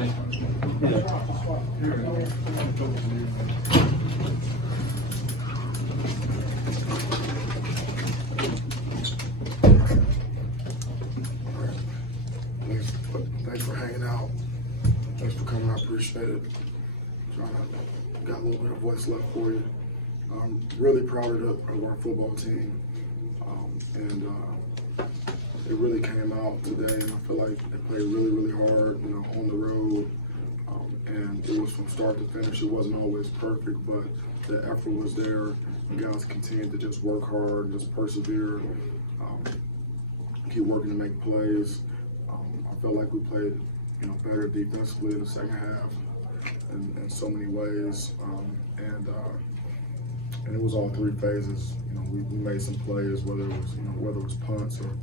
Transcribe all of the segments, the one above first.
ready? Thanks for hanging out. Thanks for coming. I appreciate it. Got a little bit of voice left for you. I'm really proud of our football team. It really came out today, and I feel like they played really, really hard, on the road. And it was from start to finish. It wasn't always perfect, but the effort was there. The guys continued to just work hard, just persevere, keep working to make plays. I felt like we played, better defensively in the second half in so many ways. And it was all three phases. We made some plays, whether it was punts or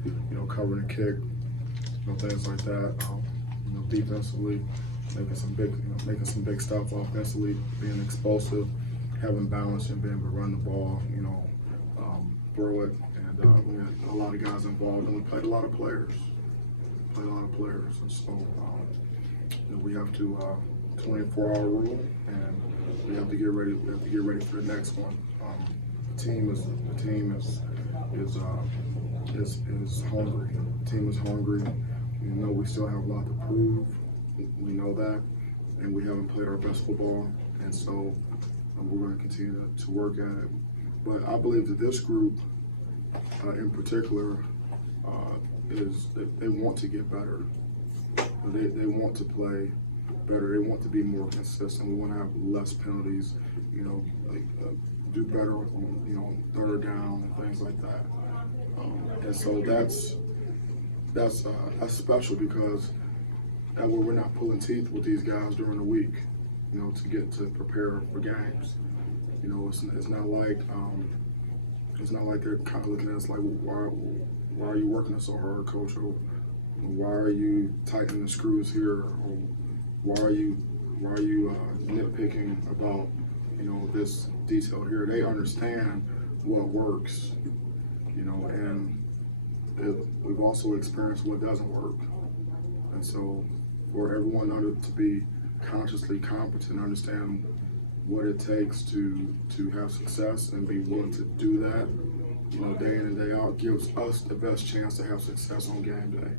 covering a kick, things like that. Defensively, making some big stuff. Offensively, being explosive, having balance, and being able to run the ball. Throw it, and we had a lot of guys involved, and we played a lot of players. And so we have to 24-hour rule, and we have to get ready. We have to get ready for the next one. The team is hungry. The team is hungry. We know we still have a lot to prove. We know that, and we haven't played our best football, and so we're going to continue to work at it. But I believe that this group, in particular, is they want to get better. They want to play better. They want to be more consistent. We want to have less penalties. Do better on third down and things like that. And so that's special because that way we're not pulling teeth with these guys during the week, to get to prepare for games. It's not like they're kind of looking at us like, why are you working so hard, coach? Or why are you tightening the screws here? Or why are you nitpicking about this detail here? They understand what works, and we've also experienced what doesn't work. And so for everyone to be consciously competent, understand what it takes to have success and be willing to do that, day in and day out, gives us the best chance to have success on game day.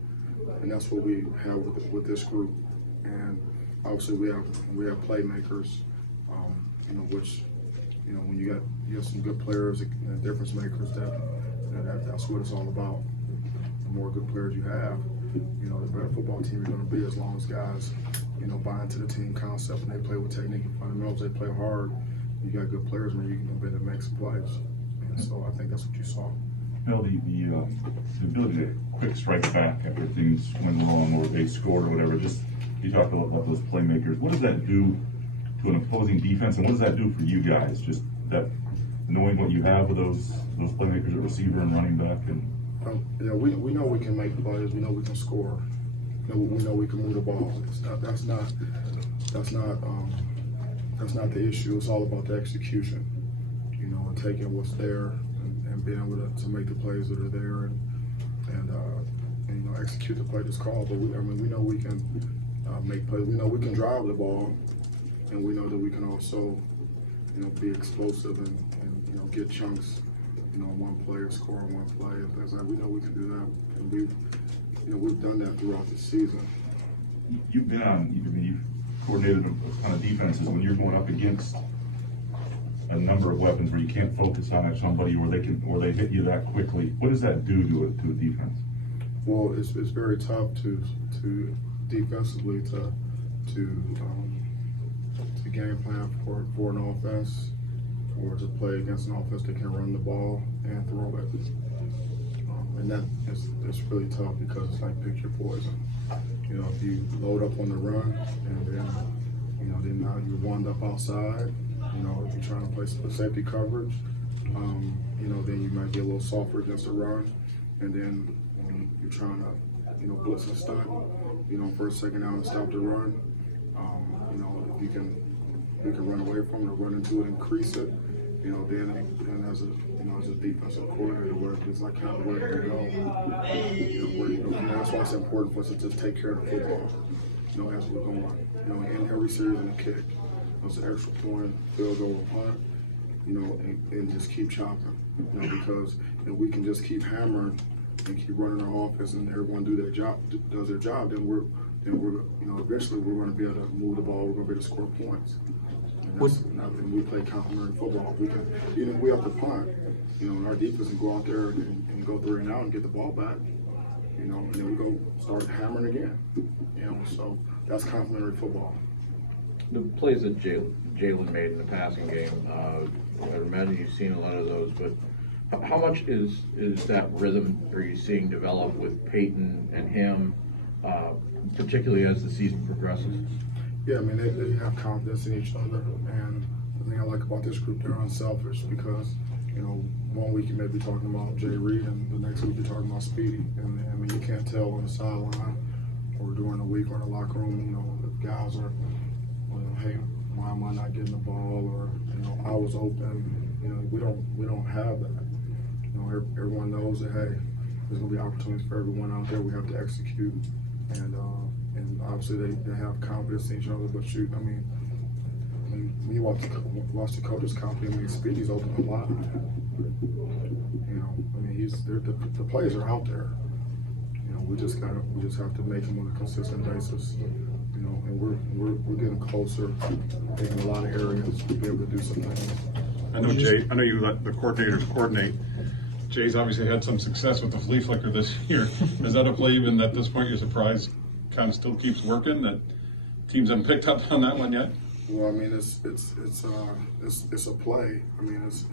And that's what we have with this group. And obviously we have playmakers, which when you have some good players and difference makers, that's what it's all about. The more good players you have, the better football team you're going to be, as long as guys, buy into the team concept and they play with technique and fundamentals. They play hard. You got good players, man. You can be able to make some plays. And so I think that's what you saw. Mel, the ability to quick strike back after things went wrong or they scored or whatever. Just you talked about those playmakers. What does that do to an opposing defense, and what does that do for you guys? Just that knowing what you have with those playmakers at receiver and running back, and we know we can make plays. We know we can score. We know we can move the ball. That's not the issue. It's all about the execution. And taking what's there and being able to make the plays that are there and execute the play that's called. But we know we can make plays. We know we can drive the ball, and we know that we can also be explosive and get chunks one play or score on one play and things like that. We know we can do that, and we've done that throughout the season. You've coordinated a ton of defenses. When you're going up against a number of weapons where you can't focus on somebody or they hit you that quickly, what does that do to a defense? Well, it's very tough to defensively to game plan for an offense, or to play against an offense that can run the ball and throw it. And that is really tough because it's like pick your poison. If you load up on the run and then now you're wound up outside, if you're trying to play safety coverage, then you might be a little softer against the run. And then when you're trying to, blitz and stop, first, second down and stop the run, if you can run away from it or run into it and crease it, then as a defensive coordinator, where it's like kind of where you go, where you go. And that's why it's important for us to just take care of the football. as we're going. In every series and a kick, it's an extra point, field goal, punt, and just keep chopping. Because if we can just keep hammering and keep running our offense, and everyone does their job, then we're eventually we're going to be able to move the ball. We're going to be able to score points. And we play complementary football. We can, even if we have to punt, our defense can go out there and go 3 and out and get the ball back. And then we go start hammering again. So that's complementary football. The plays that Jalen made in the passing game, I imagine you've seen a lot of those, but how much is that rhythm are you seeing develop with Peyton and him, particularly as the season progresses? Yeah, they have confidence in each other, and the thing I like about this group, they're unselfish because, 1 week you may be talking about Jay Reed, and the next week you're talking about Speedy, and you can't tell on the sideline or during the week or in the locker room, if guys are, hey, why am I not getting the ball, or I was open. We don't have that. Everyone knows that, hey, there's gonna be opportunities for everyone out there. We have to execute, and obviously they have confidence in each other. But shoot, when you watch the coaches' confidence, Speedy's open a lot. The players are out there. We just have to make them on a consistent basis. And we're getting closer in a lot of areas to be able to do some things. I know Jay. I know you let the coordinators coordinate. Jay's obviously had some success with the flea flicker this year. Is that a play even at this point you're surprised kind of still keeps working, that teams haven't picked up on that one yet? Well, it's a play. It's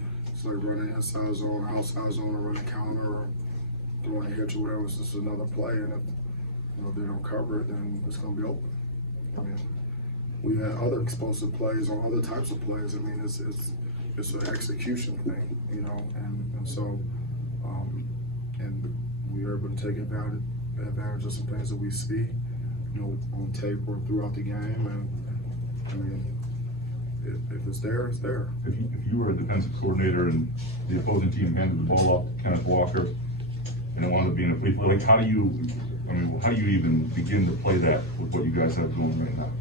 like running inside zone or outside zone or running counter or throwing a hitch or whatever. It's just another play, and if they don't cover it, then it's going to be open. We had other explosive plays on other types of plays. It's an execution thing, and so and we are able to take advantage of some things that we see, on tape or throughout the game, and if it's there, it's there. If you were a defensive coordinator and the opposing team handed the ball off to Kenneth Walker and it wanted to be in a flea flicker, how do you even begin to play that with what you guys have going right now?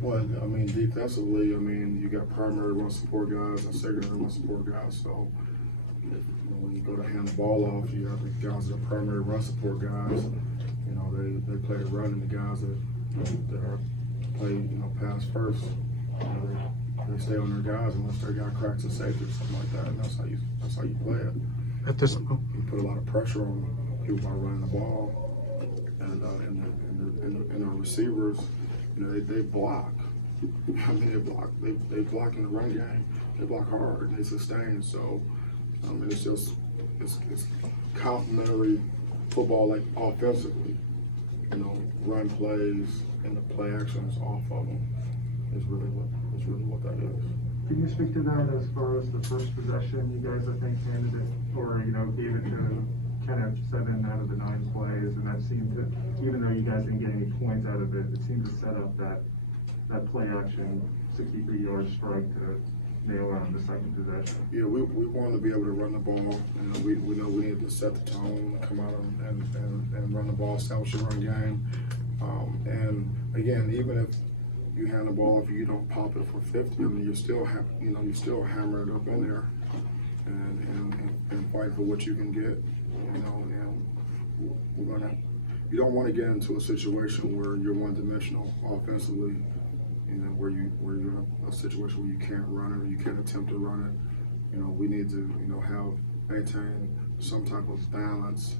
Well, defensively, you got primary run support guys and secondary run support guys. So, when you go to hand the ball off, you have the guys that are primary run support guys. They play the run, and the guys that are play, pass first. They stay on their guys unless their guy cracks a safety or something like that. And that's how you play it. You put a lot of pressure on people by running the ball, and our receivers. They block. They block in the run game. They block hard. They sustain. So, it's complementary football, like offensively. Run plays and the play actions off of them is really what that is. Can you speak to that as far as the first possession? You guys, I think, handed it, or gave it to kind of 7 out of the 9 plays, and that seemed to, even though you guys didn't get any points out of it, it seemed to set up that play action 63-yard strike to nail on the second possession. Yeah, we want to be able to run the ball. We know we need to set the tone, come out and run the ball, establish a run game. And again, even if you hand the ball, if you don't pop it for 50, you're still hammering it up in there and fight for what you can get. And you don't want to get into a situation where you're one-dimensional offensively. Where you're in a situation where you can't run it or you can't attempt to run it. We need to maintain some type of balance.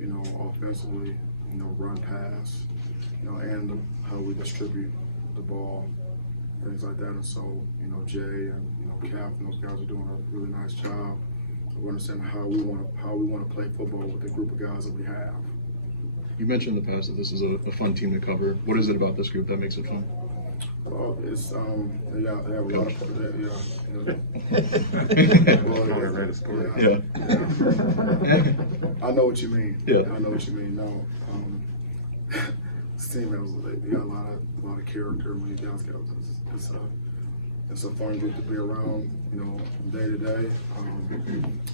Offensively. Run pass. And how we distribute the ball, things like that. And so, Jay and Cap and those guys are doing a really nice job. We understand how we want to play football with the group of guys that we have. You mentioned in the past that this is a fun team to cover. What is it about this group that makes it fun? Well, it's they have a lot of I know what you mean. Yeah. I know what you mean. No, this team they got a lot of character. When these guys go, it's a fun group to be around. Day to day,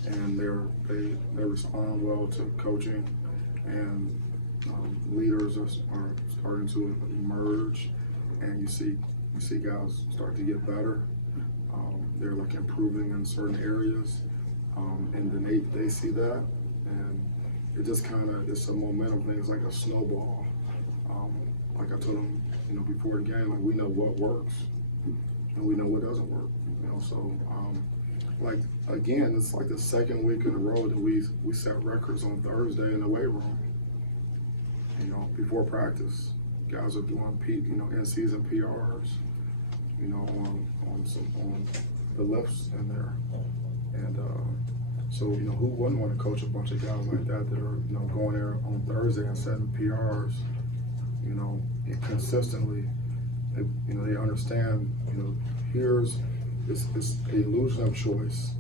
and they respond well to coaching, and Leaders are starting to emerge, and you see guys start to get better. They're like improving in certain areas, and then they see that, and it just kind of, it's a momentum thing. It's like a snowball. Like I told them, before the game, like we know what works and we know what doesn't work. So like again, it's like the second week in a row that we set records on Thursday in the weight room. Before practice, guys are doing in-season PRs. On the lifts in there, and so who wouldn't want to coach a bunch of guys like that are going there on Thursday and setting PRs, and consistently. They understand. Here's it's the illusion of choice.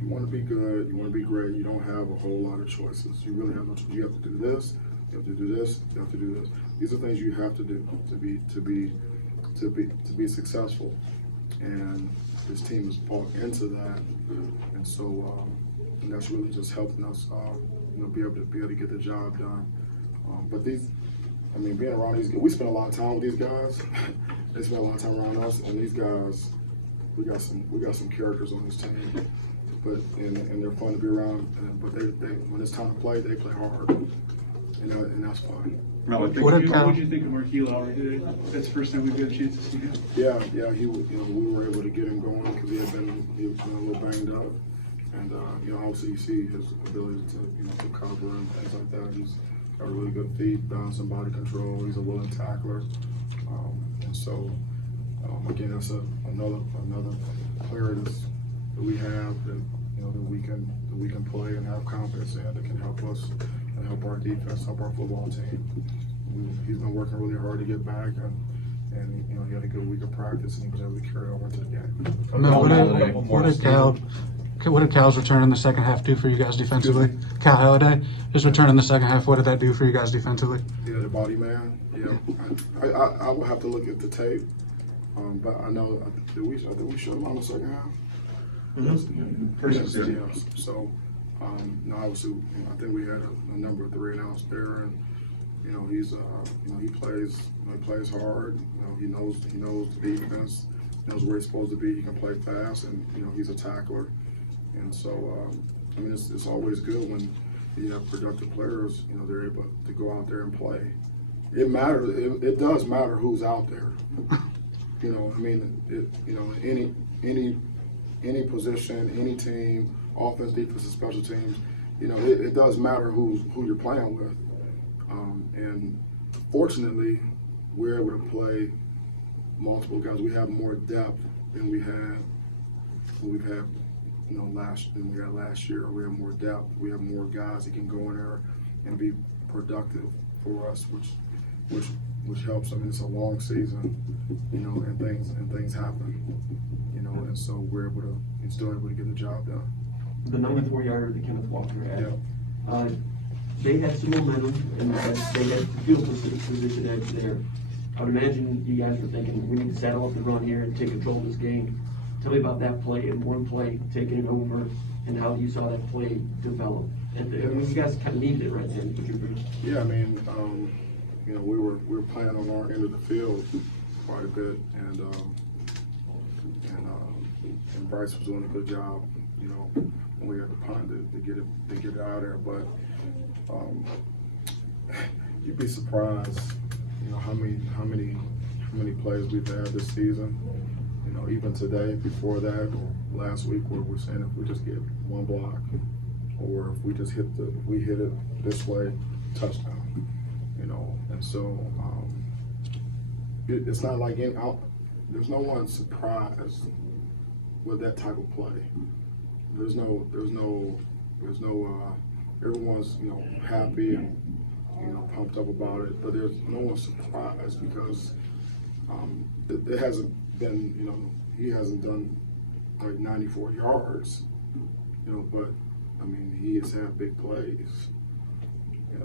You want to be good, you want to be great. You don't have a whole lot of choices. You really have no choice. You have to do this. You have to do this. You have to do this. These are things you have to do to be successful. And this team has bought into that, and so and that's really just helping us, be able to get the job done. But being around these, we spend a lot of time with these guys. They spend a lot of time around us, and these guys, we got some characters on this team. But and they're fun to be around. But they when it's time to play, they play hard, and that's fun. Mel, I think What did you think of Marquise already today? That's the first time we've got a chance to see him. Yeah, he we were able to get him going because he was a little banged up, and obviously you see his ability to cover and things like that. He's got really good feet, balance and body control. He's a willing tackler, and so again, that's another player that we have that that we can play and have confidence in, that can help us and help our defense, help our football team. He's been working really hard to get back, and he had a good week of practice, and he was able to carry it over to the game. Mel, what did Cal's return in the second half do for you guys defensively? Cal Halliday, his return in the second half, what did that do for you guys defensively? Yeah, the body man. Yeah, I will have to look at the tape, but I know I think we showed him on the second half. Yes. So, obviously, I think we had a number 3 announced there, and he's he plays hard. He knows the defense, knows where he's supposed to be. He can play fast, and he's a tackler. And so, it's always good when you have productive players. They're able to go out there and play. It matters. It does matter who's out there. Any position, any team, offense, defense, and special teams, it does matter who you're playing with. And fortunately, we're able to play multiple guys. We have more depth than we had last year. We have more depth. We have more guys that can go in there and be productive for us, which helps. It's a long season, and things happen, and so we're still able to get the job done. The 94-yarder that Kenneth Walker had. Yeah. They had some momentum, and they had field position edge there. I would imagine you guys were thinking, we need to saddle up the run here and take control of this game. Tell me about that play and one play, taking it over, and how you saw that play develop. And you guys kind of needed it right there. Would you agree? Yeah, we were playing on our end of the field quite a bit, and Bryce was doing a good job, when we had to punt to get it out of there. But you'd be surprised, how many plays we've had this season. Even today, before that, or last week, where we're saying if we just get one block, or if we just hit it this way, touchdown. And so it's not like there's no one surprised with that type of play. There's no everyone's happy and pumped up about it, but there's no one surprised because it hasn't been he hasn't done like 94 yards, but he has had big plays,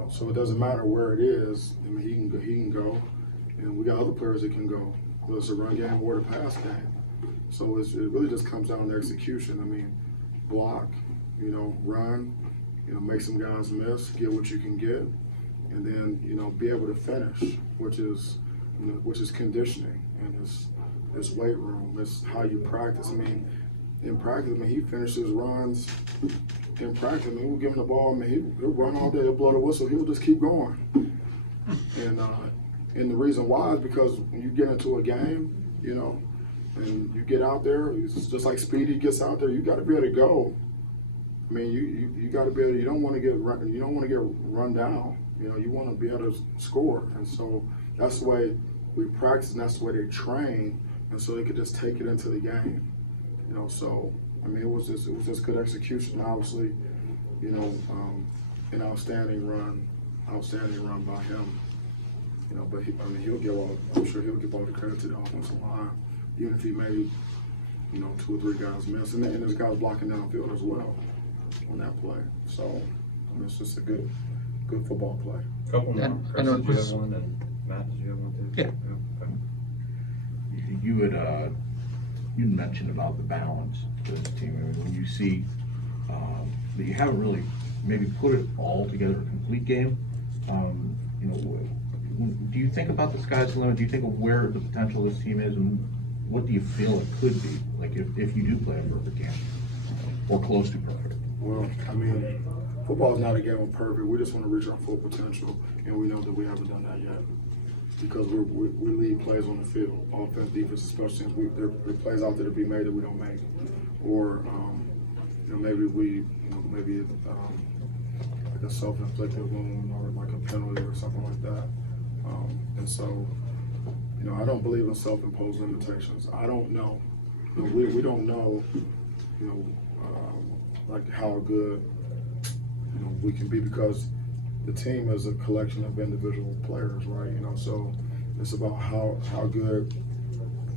so it doesn't matter where it is. He can go, and we got other players that can go, whether it's a run game or the pass game. So it really just comes down to execution. Block, run, make some guys miss, get what you can get, and then, you know, be able to finish, which is, you know, which is conditioning, and it's weight room, it's how you practice. I mean, in practice, I mean, he finishes runs in practice. I mean, we'll give him the ball, I mean, he'll run all day, he'll blow the whistle, he'll just keep going. And the reason why is because when you get into a game, you know, and you get out there, it's just like Speedy gets out there, you got to be able to go. I mean, you got to be able to, you don't want to get run down. You know, you want to be able to score. And so that's the way we practice, and that's the way they train, and so they could just take it into the game. You know, so I mean, it was just good execution. Obviously, you know, an outstanding run by him. You know, but I'm sure he'll give all the credit to the offensive line, even if he made, you know, 2 or 3 guys miss, and there's guys blocking downfield as well on that play. So I mean, it's just a good football play. Couple more. And Chris, I know did you this- have one, and Matt, did you have one too? Yeah. Okay. You mentioned about the balance to the team. I mean, when you see that you haven't really maybe put it all together a complete game, you know, do you think about the sky's the limit? Do you think of where the potential of this team is, and what do you feel it could be? Like if you do play a perfect game, or close to perfect? Well, I mean, football is not a game of perfect. We just want to reach our full potential, and we know that we haven't done that yet because we lead plays on the field, offense, defense, special teams. There are plays out there to be made that we don't make, or you know, maybe like a self-inflicted wound or like a penalty or something like that. And so, you know, I don't believe in self-imposed limitations. I don't know. You know, we don't know, you know, like how good, you know, we can be, because the team is a collection of individual players, right? You know, so it's about how good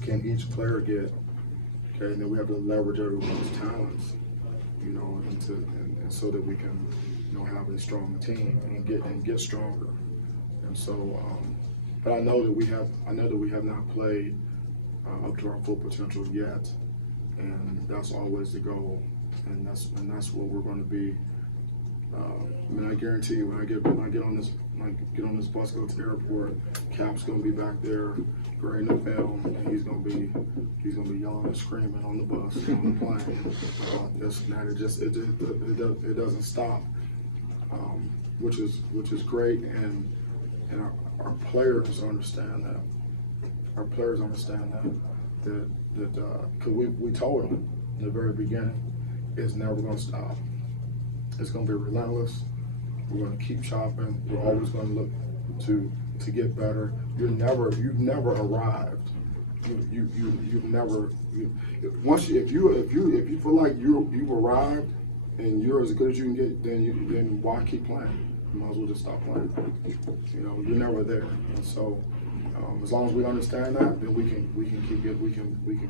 can each player get, okay? And then we have to leverage everyone's talents, you know, and so that we can, you know, have a strong team and get stronger. And so, but I know that we have not played up to our full potential yet, and that's always the goal, and that's what we're going to be. I mean, I guarantee you, when I get on this bus, go to the airport, Cap's going to be back there grading the film, and he's going to be yelling and screaming on the bus, on the plane, this and that. It doesn't stop, which is great, and our players understand that. Our players understand that because we told them in the very beginning, it's never going to stop. It's going to be relentless. We're going to keep chopping. We're always going to look to get better. You've never arrived. If you feel like you've arrived and you're as good as you can get, then why keep playing? You might as well just stop playing. You know, you're never there. And so, as long as we understand that, then we can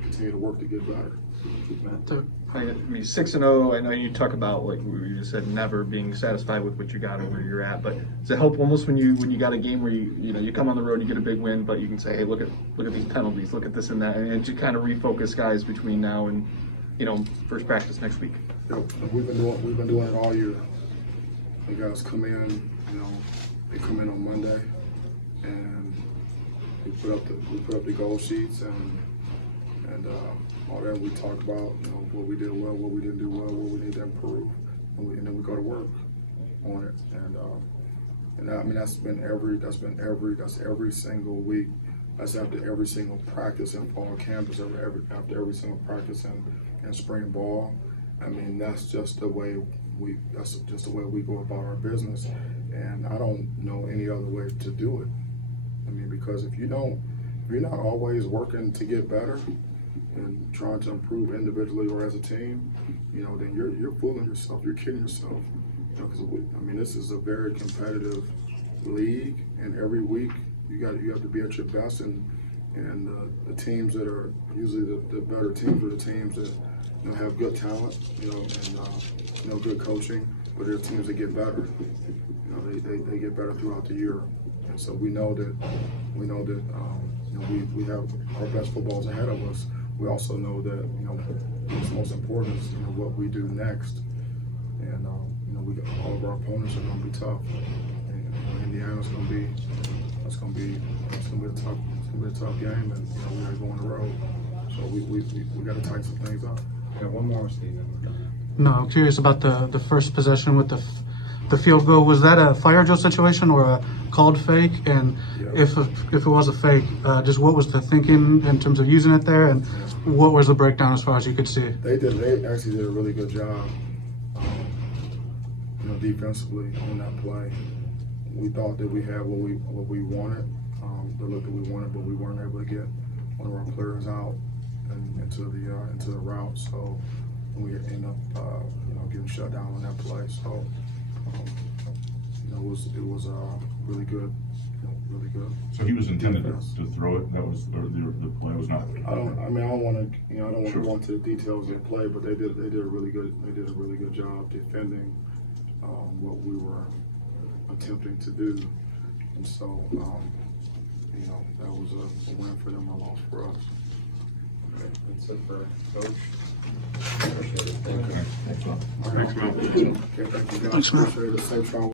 continue to work to get better. So, I mean, 6-0. I know you talk about, like you just said, never being satisfied with what you got or where you're at. But does it help almost when you got a game where you come on the road, you get a big win, but you can say, hey, look at these penalties, look at this and that, and to kind of refocus guys between now and first practice next week. Yep. We've been doing it all year. The guys come in, they come in on Monday, and we put up the goal sheets and all that. We talk about what we did well, what we didn't do well, what we need to improve, and then we go to work on it. And I mean that's every single week. That's after every single practice in fall camp. After every single practice in spring ball. I mean that's just the way we go about our business, and I don't know any other way to do it. I mean, because if you're not always working to get better and trying to improve individually or as a team, then you're fooling yourself. You're kidding yourself. Because I mean, this is a very competitive league, and every week you have to be at your best. And the teams that are usually the better teams are the teams that have good talent, and good coaching, but they're teams that get better. They get better throughout the year, and so we know that we have our best footballs ahead of us. We also know that what's most important is what we do next, and all of our opponents are going to be tough, and Indiana's gonna be a tough game, and you know, we gotta go on the road. So we gotta tighten some things up. Yeah, one more, Stephen. No, I'm curious about the first possession with the field goal. Was that a fire drill situation or a called fake? And Yeah. if it was a fake, just what was the thinking in terms of using it there, and what was the breakdown as far as you could see? They actually did a really good job, you know, defensively on that play. We thought that we had what we wanted, the look that we wanted, but we weren't able to get one of our players out and into the route. So we ended up, you know, getting shut down on that play. So, you know, it was really good, you know, really good. So he was intended to throw it, that was, or the play was not? I don't want to Sure. go into the details of the play, but they did a really good job defending what we were attempting to do, and so you know, that was a win for them, a loss for us. That's it for coach. Appreciate it. Thank you. Thanks, Mel. Okay, thank you guys. Thanks, Matt. Appreciate it. Safe travel.